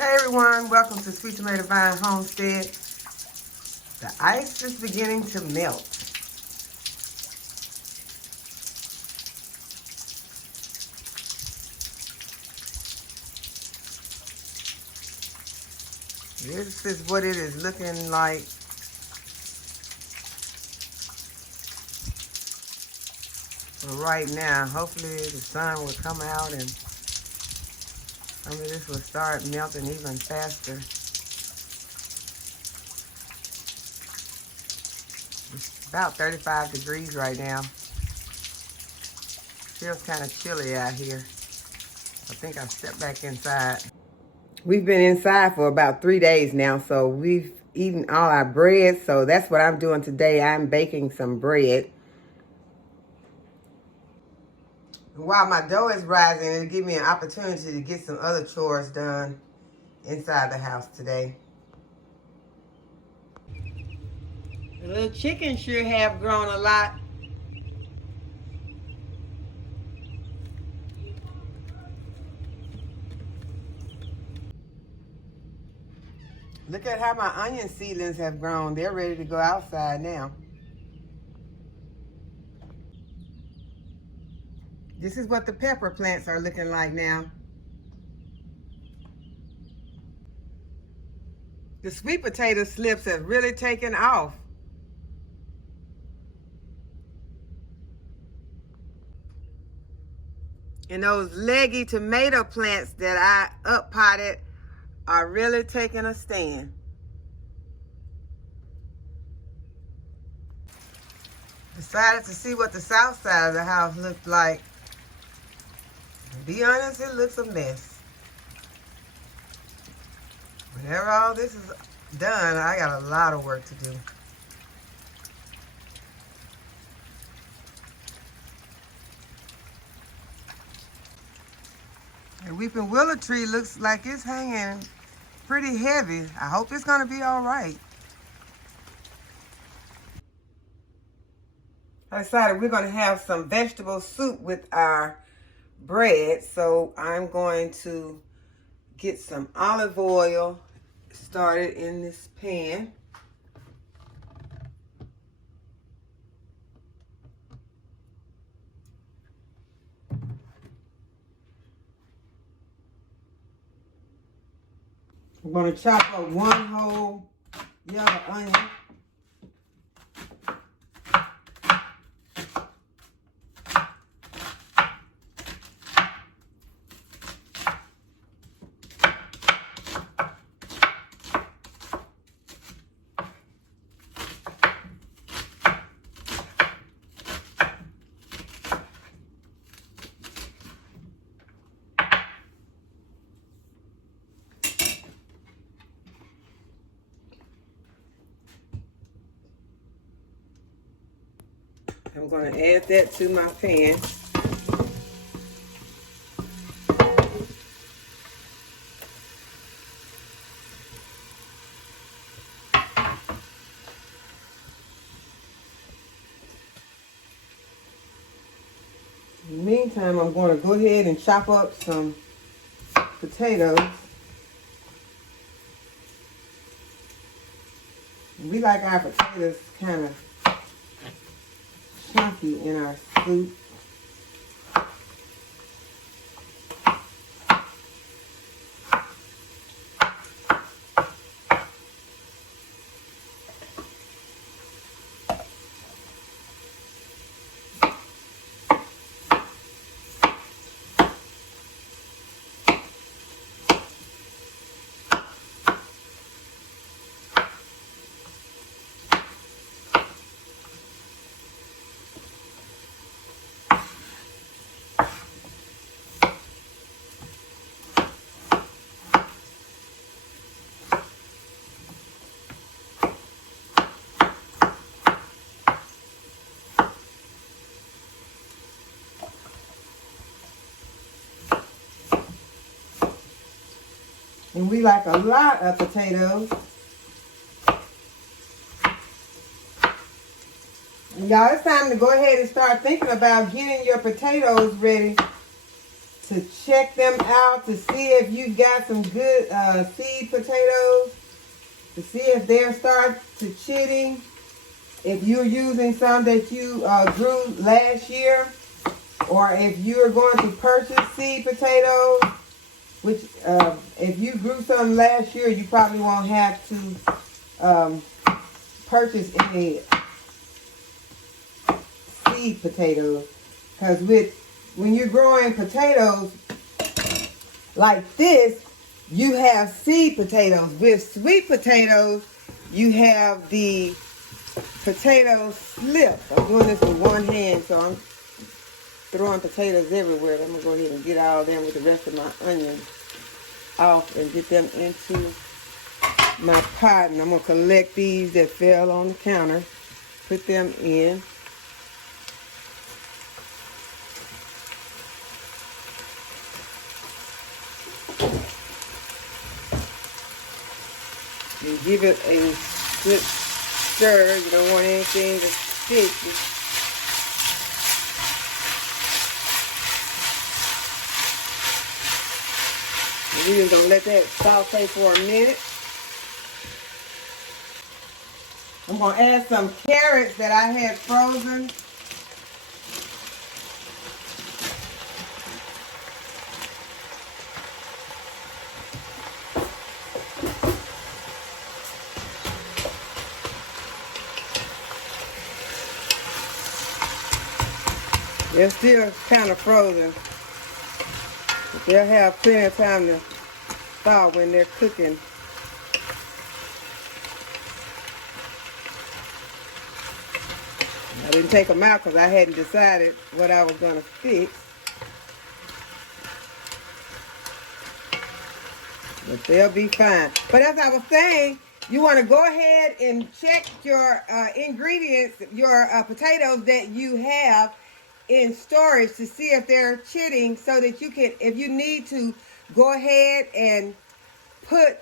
Hey everyone, welcome to Sweet Tomato Vine Homestead. The ice is beginning to melt. This is what it is looking like. For right now, hopefully the sun will come out and some of this will start melting even faster. It's about 35 degrees right now. Feels kind of chilly out here. I think I'll step back inside. We've been inside for about 3 days now, so we've eaten all our bread. So that's what I'm doing today. I'm baking some bread. While my dough is rising, it'll give me an opportunity to get some other chores done inside the house today. The little chickens sure have grown a lot. Look at how my onion seedlings have grown. They're ready to go outside now. This is what the pepper plants are looking like now. The sweet potato slips have really taken off. And those leggy tomato plants that I up-potted are really taking a stand. Decided to see what the south side of the house looked like. To be honest, it looks a mess. Whenever all this is done, I got a lot of work to do. The weeping willow tree looks like it's hanging pretty heavy. I hope it's gonna be all right. I decided we're gonna have some vegetable soup with our bread. So I'm going to get some olive oil started in this pan. I'm going to chop up one whole yellow onion. I'm going to add that to my pan. In the meantime, I'm going to go ahead and chop up some potatoes. We like our potatoes kind of chunky in our soup. And we like a lot of potatoes. And y'all, it's time to go ahead and start thinking about getting your potatoes ready to check them out to see if you got some good seed potatoes, to see if they're starting to chitting. If you're using some that you grew last year, or if you're going to purchase seed potatoes, which if you grew some last year, you probably won't have to purchase any seed potatoes. Because when you're growing potatoes like this, you have seed potatoes. With sweet potatoes, you have the potato slips. I'm doing this with one hand, so I'm throwing potatoes everywhere. I'm going to go ahead and get all of them with the rest of my onions off and get them into my pot. And I'm going to collect these that fell on the counter, put them in. And give it a good stir. You don't want anything to stick. We're just going to let that saute for a minute. I'm going to add some carrots that I had frozen. They're still kind of frozen. But they'll have plenty of time to thaw when they're cooking. I didn't take them out because I hadn't decided what I was going to fix. But they'll be fine. But as I was saying, you want to go ahead and check your ingredients, your potatoes that you have in storage to see if they're chitting, so that you can, if you need to, go ahead and put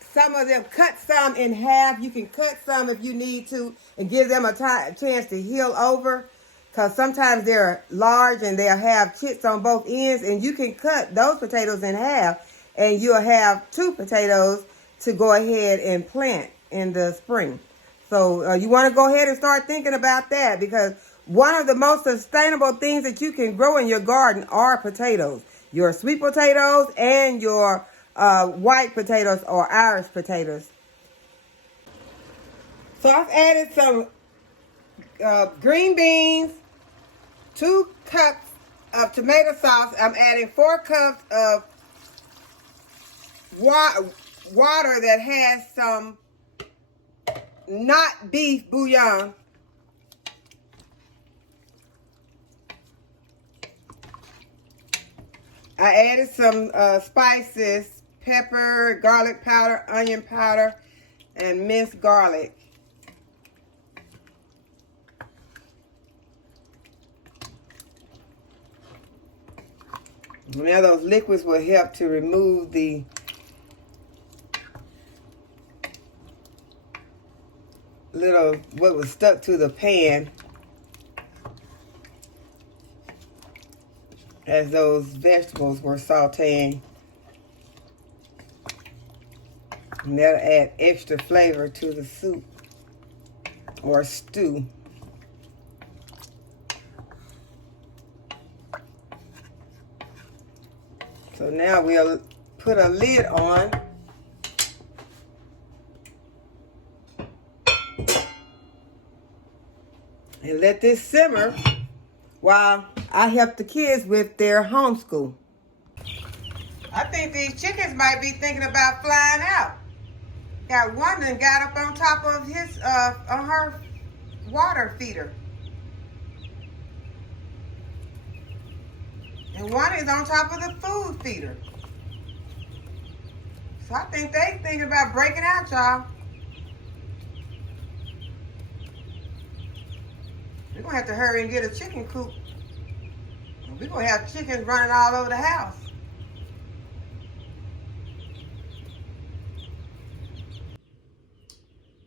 some of them, cut some in half. You can cut some if you need to and give them a chance to heal over, because sometimes they're large and they'll have chits on both ends, and you can cut those potatoes in half and you'll have 2 potatoes to go ahead and plant in the spring. So you want to go ahead and start thinking about that, because one of the most sustainable things that you can grow in your garden are potatoes. Your sweet potatoes and your white potatoes or Irish potatoes. So I've added some green beans, 2 cups of tomato sauce. I'm adding 4 cups of water that has some not beef bouillon. I added some spices, pepper, garlic powder, onion powder, and minced garlic. Now those liquids will help to remove the little, what was stuck to the pan as those vegetables were sauteing. And that'll add extra flavor to the soup or stew. So now we'll put a lid on. And let this simmer while I help the kids with their homeschool. I think these chickens might be thinking about flying out. Got one that got up on top of his, on her water feeder. And one is on top of the food feeder. So I think they thinking about breaking out, y'all. We're going to have to hurry and get a chicken coop. We're going to have chickens running all over the house.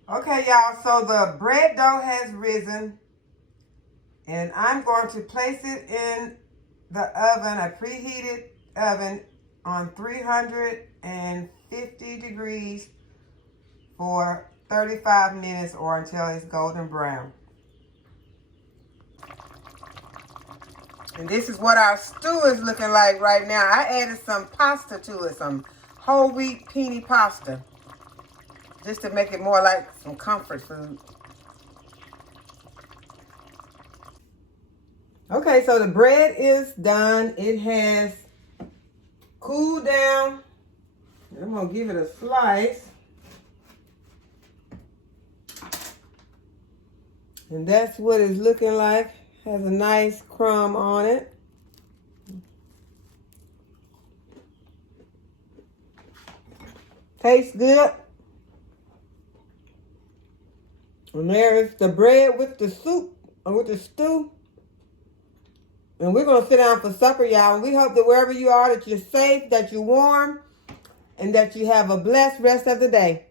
Okay, y'all, so the bread dough has risen. And I'm going to place it in the oven, a preheated oven, on 350 degrees for 35 minutes or until it's golden brown. And this is what our stew is looking like right now. I added some pasta to it, some whole wheat penne pasta, just to make it more like some comfort food. Okay, so the bread is done. It has cooled down. I'm gonna give it a slice. And that's what it's looking like. Has a nice crumb on it. Tastes good. And there is the bread with the soup, or with the stew. And we're going to sit down for supper, y'all. And we hope that wherever you are, that you're safe, that you're warm, and that you have a blessed rest of the day.